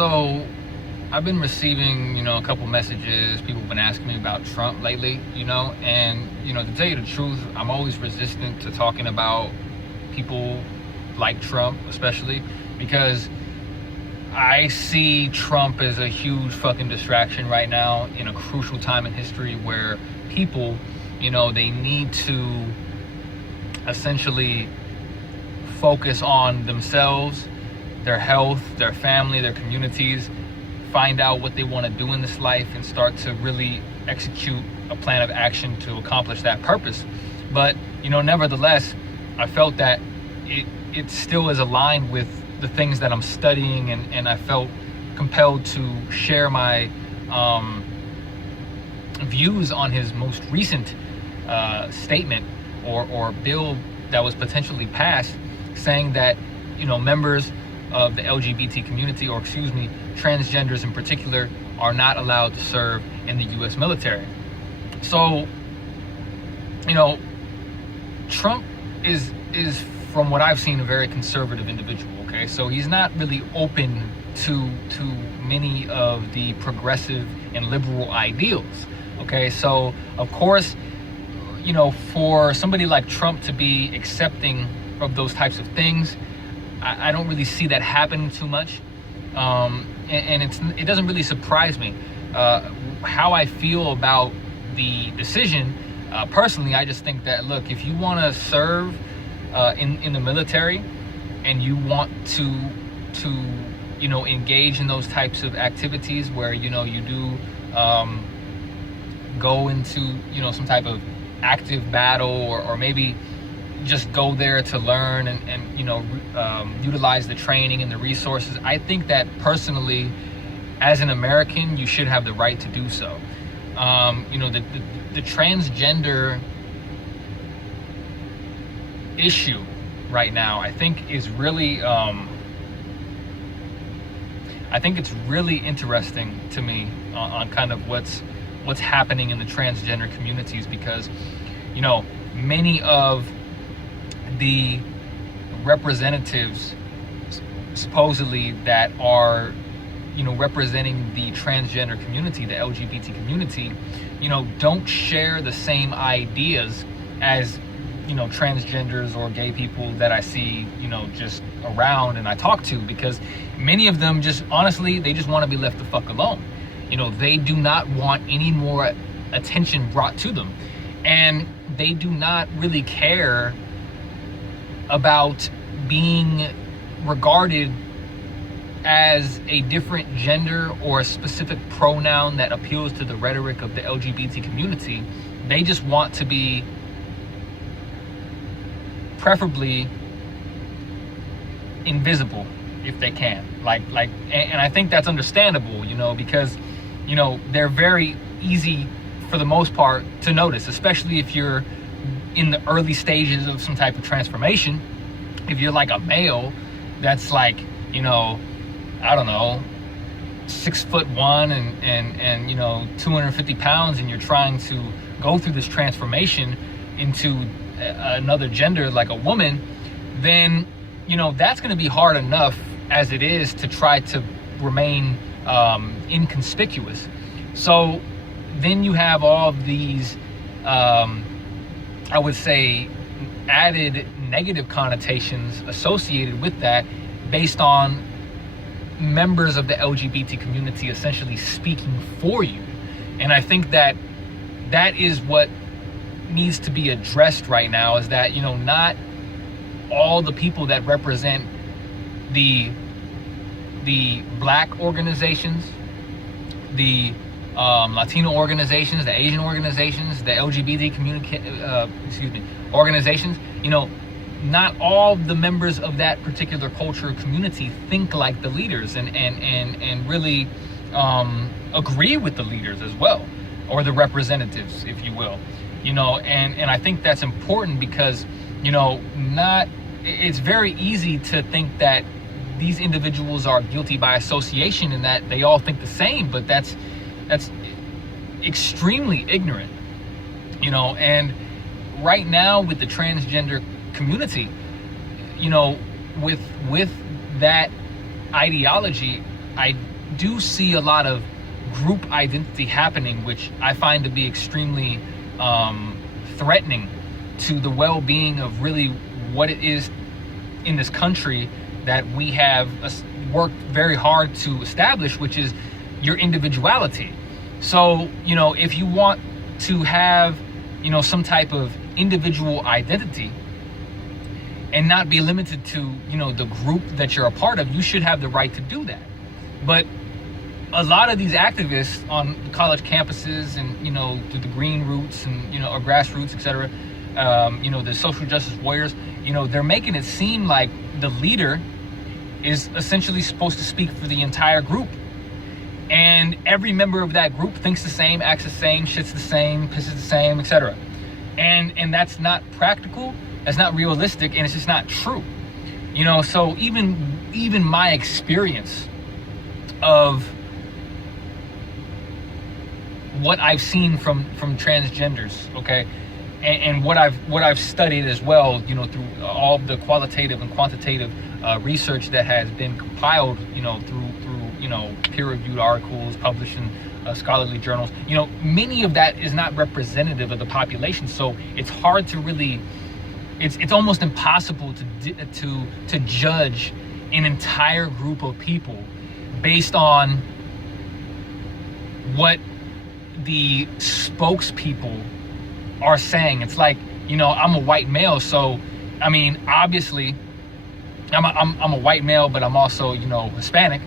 So I've been receiving, a couple messages. People have been asking me about Trump lately, and, to tell you the truth, I'm always resistant to talking about people like Trump, especially because I see Trump as a huge fucking distraction right now in a crucial time in history where people, they need to essentially focus on themselves, their health, their family, their communities, find out what they want to do in this life and start to really execute a plan of action to accomplish that purpose. But, nevertheless, I felt that it still is aligned with the things that I'm studying, and I felt compelled to share my views on his most recent statement or bill that was potentially passed, saying that, members of the LGBT community, or transgenders in particular, are not allowed to serve in the U.S. military. So, Trump is from what I've seen, a very conservative individual. Okay, so he's not really open to many of the progressive and liberal ideals. Okay, so of course, for somebody like Trump to be accepting of those types of things, I don't really see that happen too much, and it doesn't really surprise me. How I feel about the decision, personally, I just think that, look, if you want to serve in the military and you want to engage in those types of activities where you do go into some type of active battle, or maybe just go there to learn and utilize the training and the resources, I think that personally, as an American, you should have the right to do so. The transgender issue right now, I think is really I think it's really interesting to me on kind of what's happening in the transgender communities, because many of the representatives supposedly that are representing the transgender community, the LGBT community, don't share the same ideas as transgenders or gay people that I see just around and I talk to, because many of them just honestly, they just want to be left the fuck alone. They do not want any more attention brought to them, and they do not really care about being regarded as a different gender or a specific pronoun that appeals to the rhetoric of the LGBT community. They just want to be preferably invisible if they can, and I think that's understandable, because they're very easy for the most part to notice, especially if you're in the early stages of some type of transformation. If you're like a male that's like, I don't know, 6'1" and 250 pounds, and you're trying to go through this transformation into another gender like a woman, then that's going to be hard enough as it is to try to remain inconspicuous. So then you have all of these I would say added negative connotations associated with that, based on members of the LGBT community essentially speaking for you. And I think that is what needs to be addressed right now, is that not all the people that represent the black organizations, the Latino organizations, the Asian organizations, the LGBT organizations, not all the members of that particular culture community think like the leaders and really agree with the leaders as well, or the representatives, if you will. And I think that's important, because it's very easy to think that these individuals are guilty by association and that they all think the same, but that's extremely ignorant. And right now with the transgender community, with that ideology, do see a lot of group identity happening, which I find to be extremely threatening to the well-being of really what it is in this country that we have worked very hard to establish, which is your individuality. So, you know, if you want to have, you know, some type of individual identity and not be limited to, you know, the group that you're a part of, you should have the right to do that. But a lot of these activists on college campuses and, you know, through the green roots and, you know, or grassroots, etc., you know, the social justice warriors, you know, they're making it seem like the leader is essentially supposed to speak for the entire group. And every member of that group thinks the same, acts the same, shits the same, pisses the same, etc. And that's not practical, that's not realistic, and it's just not true. You know, so even my experience of what I've seen from transgenders, okay, and what I've studied as well, you know, through all the qualitative and quantitative research that has been compiled, you know, through you know, peer-reviewed articles published in scholarly journals, you know, many of that is not representative of the population. So it's hard to really, it's almost impossible to judge an entire group of people based on what the spokespeople are saying. It's like, you know, I'm a white male, so I mean, obviously I'm a white male, but I'm also, you know, Hispanic.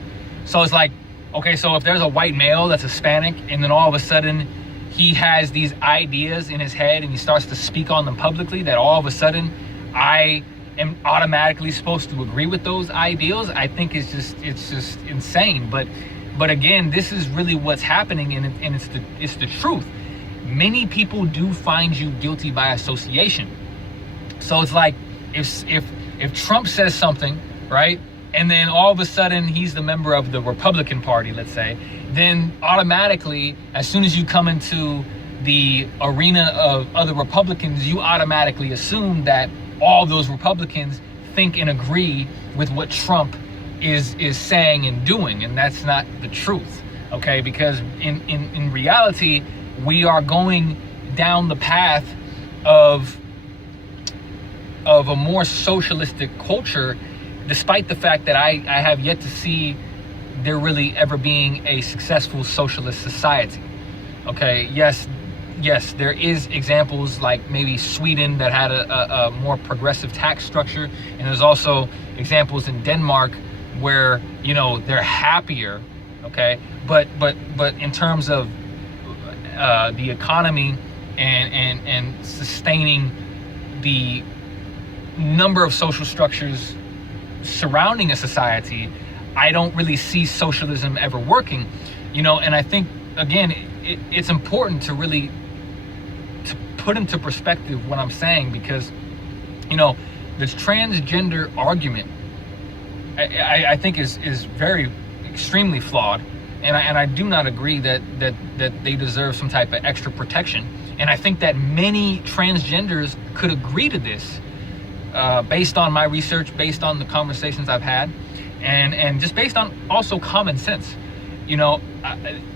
So it's like, okay, so if there's a white male that's Hispanic and then all of a sudden he has these ideas in his head and he starts to speak on them publicly, that all of a sudden I am automatically supposed to agree with those ideals, I think it's just insane. But again, this is really what's happening, and it's the truth. Many people do find you guilty by association. So it's like if Trump says something, right, and then all of a sudden he's the member of the Republican Party, let's say, then automatically, as soon as you come into the arena of other Republicans, you automatically assume that all those Republicans think and agree with what Trump is saying and doing, and that's not the truth, okay? Because in reality, we are going down the path of a more socialistic culture, despite the fact that I have yet to see there really ever being a successful socialist society. Okay, yes, there is examples like maybe Sweden that had a more progressive tax structure, and there's also examples in Denmark where, you know, they're happier, okay? But in terms of the economy and sustaining the number of social structures surrounding a society, I don't really see socialism ever working, you know. And I think, again, it's important to really to put into perspective what I'm saying, because, you know, this transgender argument, I think is very extremely flawed, and I do not agree that they deserve some type of extra protection. And I think that many transgenders could agree to this, based on my research, based on the conversations I've had, and just based on also common sense. You know,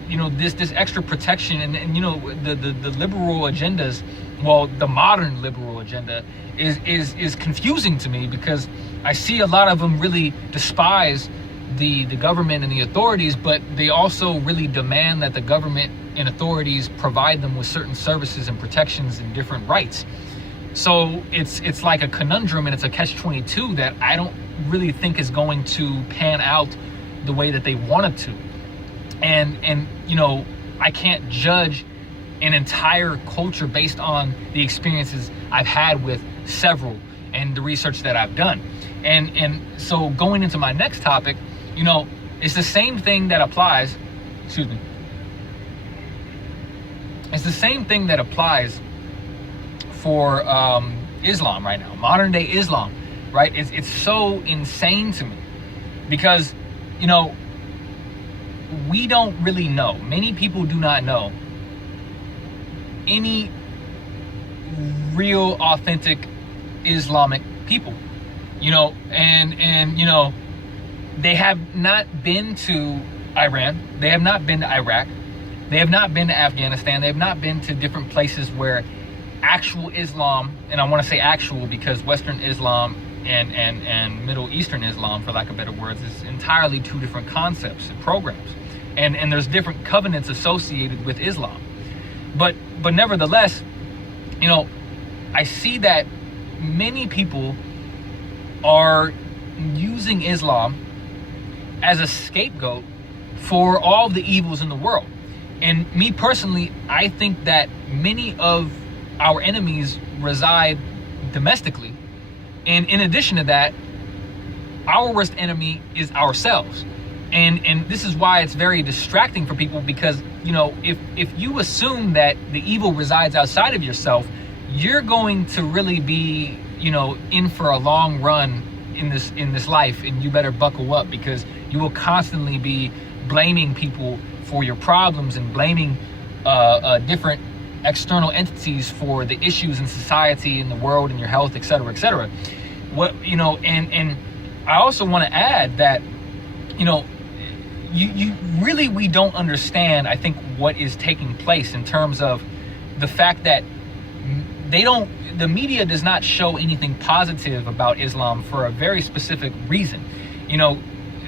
this extra protection, and you know, the liberal agendas, well, the modern liberal agenda is confusing to me, because I see a lot of them really despise the government and the authorities, but they also really demand that the government and authorities provide them with certain services and protections and different rights. So it's like a conundrum, and it's a catch-22 that I don't really think is going to pan out the way that they want it to. And you know, I can't judge an entire culture based on the experiences I've had with several and the research that I've done. And so going into my next topic, you know, it's the same thing that applies, it's the same thing that applies for Islam right now, modern day Islam, right? It's so insane to me, because, you know, we don't really know, many people do not know any real authentic Islamic people, you know, and you know, they have not been to Iran. They have not been to Iraq. They have not been to Afghanistan. They have not been to different places where actual Islam, and I want to say actual because Western Islam and Middle Eastern Islam, for lack of better words, is entirely two different concepts and programs. And there's different covenants associated with Islam. But nevertheless, you know, I see that many people are using Islam as a scapegoat for all the evils in the world. And me personally, I think that many of our enemies reside domestically. And in addition to that, our worst enemy is ourselves. And this is why it's very distracting for people, because, you know, if you assume that the evil resides outside of yourself, you're going to really be, you know, in for a long run in this life, and you better buckle up, because you will constantly be blaming people for your problems and blaming different external entities for the issues in society, in the world, in your health, etc., etc. What, you know, and I also want to add that, you know, you really, we don't understand, I think, what is taking place in terms of the fact that the media does not show anything positive about Islam for a very specific reason. You know,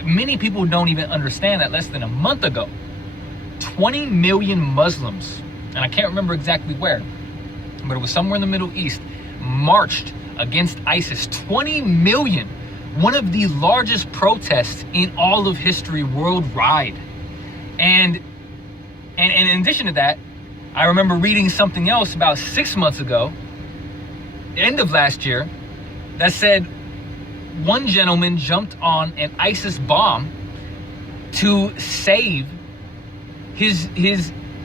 many people don't even understand that less than a month ago, 20 million Muslims, and I can't remember exactly where, but it was somewhere in the Middle East, marched against ISIS. 20 million. One of the largest protests in all of history worldwide. And in addition to that, I remember reading something else about 6 months ago, end of last year, that said one gentleman jumped on an ISIS bomb to save his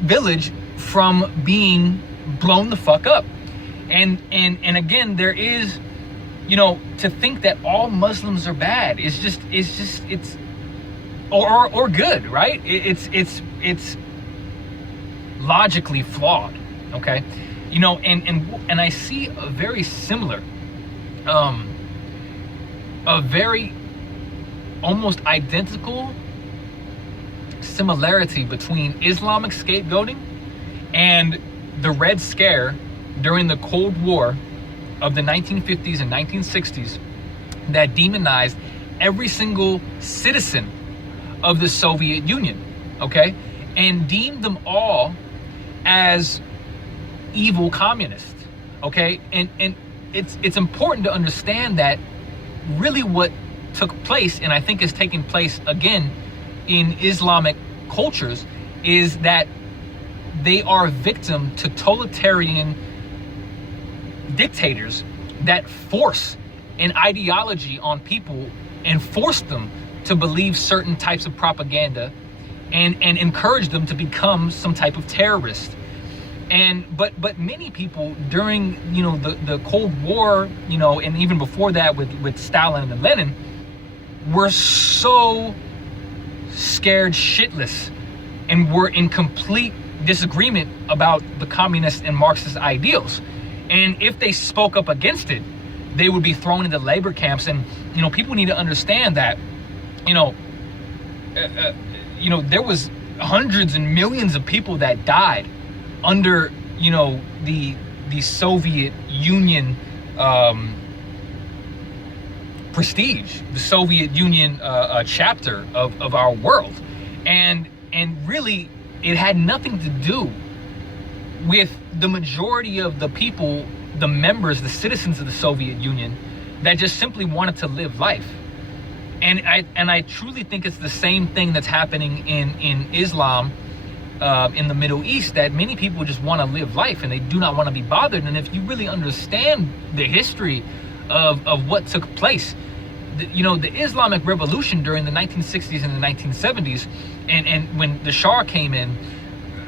village from being blown the fuck up. And again, there is, you know, to think that all Muslims are bad is just or good, right? It's logically flawed, okay? You know, and I see a very similar, a very almost identical similarity between Islamic scapegoating and the Red Scare during the Cold War of the 1950s and 1960s that demonized every single citizen of the Soviet Union, okay? And deemed them all as evil communists, okay? And it's important to understand that really what took place, and I think is taking place again in Islamic cultures, is that they are a victim to totalitarian dictators that force an ideology on people and force them to believe certain types of propaganda and encourage them to become some type of terrorist. And but many people during, you know, the Cold War, you know, and even before that with Stalin and Lenin, were so scared shitless and were in complete disagreement about the communist and Marxist ideals. And if they spoke up against it, they would be thrown into labor camps. And, you know, people need to understand that, you know, there was hundreds and millions of people that died under, you know, the Soviet Union prestige, the Soviet Union chapter of our world. And really, it had nothing to do with the majority of the people, the members, the citizens of the Soviet Union, that just simply wanted to live life. And I truly think it's the same thing that's happening in Islam, in the Middle East, that many people just want to live life and they do not want to be bothered. And if you really understand the history of what took place, the Islamic Revolution during the 1960s and the 1970s, and when the Shah came in,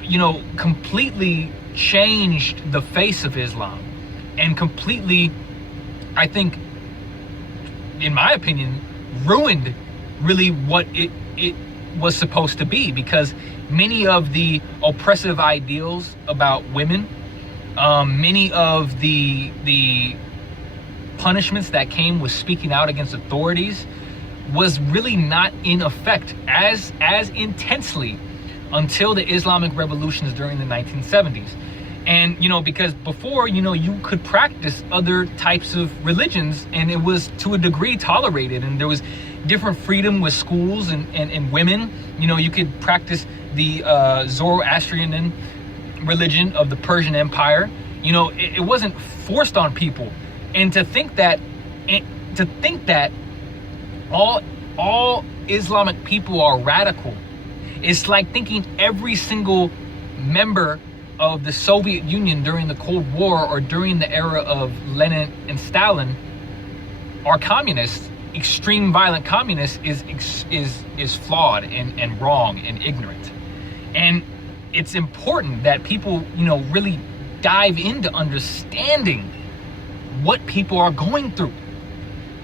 you know, completely changed the face of Islam, and completely, I think, in my opinion, ruined really what it was supposed to be, because many of the oppressive ideals about women, many of the punishments that came with speaking out against authorities, was really not in effect as intensely until the Islamic revolutions during the 1970s. And, you know, because before, you know, you could practice other types of religions and it was to a degree tolerated, and there was different freedom with schools and women. You know, you could practice the Zoroastrian religion of the Persian Empire. You know, it wasn't forced on people. And to think that all Islamic people are radical, it's like thinking every single member of the Soviet Union during the Cold War or during the era of Lenin and Stalin are communists. Extreme violent communists is flawed and wrong and ignorant. And it's important that people, you know, really dive into understanding what people are going through,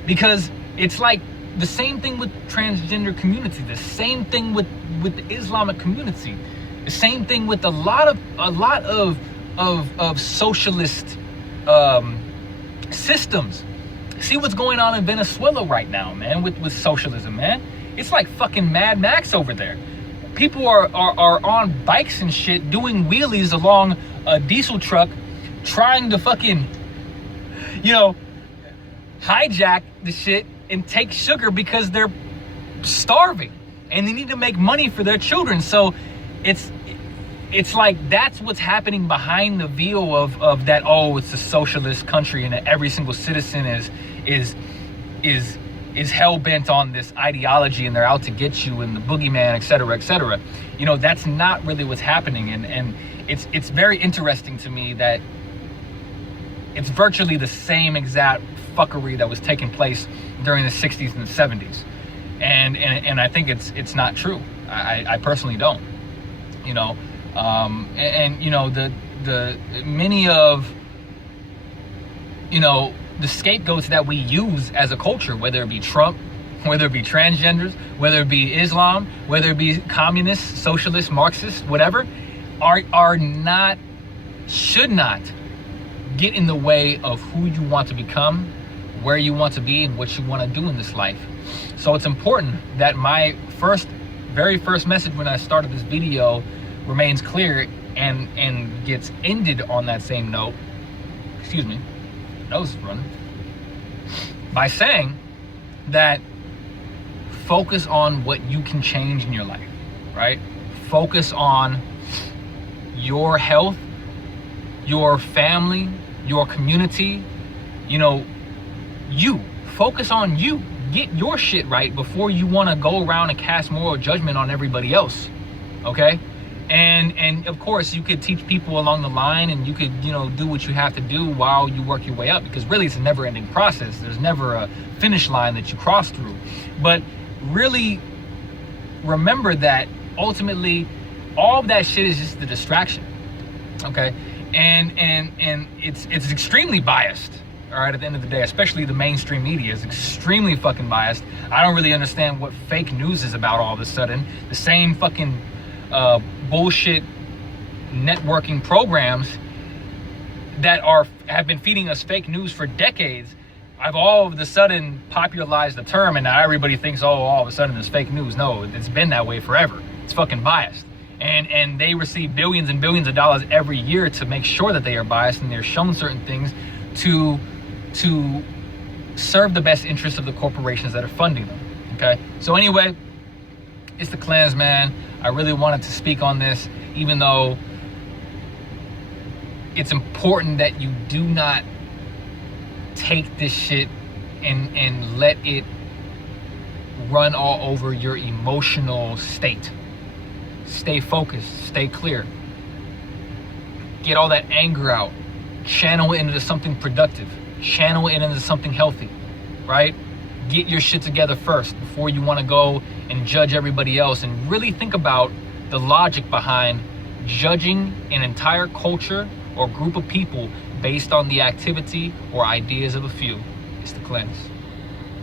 because it's like the same thing with transgender community, the same thing with the Islamic community, the same thing with a lot of socialist systems. See what's going on in Venezuela right now, man, with socialism, man. It's like fucking Mad Max over there. People are on bikes and shit doing wheelies along a diesel truck, trying to fucking, you know, hijack the shit and take sugar because they're starving and they need to make money for their children. So it's like that's what's happening behind the veil of that. Oh, it's a socialist country and that every single citizen is hell-bent on this ideology and they're out to get you and the boogeyman, etc., etc. You know, that's not really what's happening. And it's very interesting to me that it's virtually the same exact fuckery that was taking place during the 60s and the 70s. And I think it's not true. I personally don't. You know, and you know, the many of, you know, the scapegoats that we use as a culture, whether it be Trump, whether it be transgenders, whether it be Islam, whether it be communists, socialists, Marxists, whatever, are not, should not get in the way of who you want to become, where you want to be, and what you want to do in this life. So it's important that my very first message when I started this video remains clear and gets ended on that same note. Excuse me, nose is running. By saying that focus on what you can change in your life, right? Focus on your health, your family, your community. You know, you focus on you. Get your shit right before you want to go around and cast moral judgment on everybody else. Okay? And of course you could teach people along the line, and you could, you know, do what you have to do while you work your way up, because really it's a never-ending process. There's never a finish line that you cross through. But really remember that ultimately all of that shit is just a distraction. Okay? And it's extremely biased. All right, at the end of the day, especially the mainstream media is extremely fucking biased. I don't really understand what fake news is about all of a sudden. The same fucking bullshit networking programs that have been feeding us fake news for decades. I've all of a sudden popularized the term, and now everybody thinks, oh, all of a sudden there's fake news. No, it's been that way forever. It's fucking biased. And they receive billions and billions of dollars every year to make sure that they are biased, and they're shown certain things to serve the best interests of the corporations that are funding them. Okay, so anyway, it's the Clenz, man. I really wanted to speak on this, even though it's important that you do not take this shit and let it run all over your emotional state. Stay focused, stay clear. Get all that anger out. Channel it into something productive. Channel it into something healthy, right? Get your shit together first before you want to go and judge everybody else, and really think about the logic behind judging an entire culture or group of people based on the activity or ideas of a few. It's the Clenz.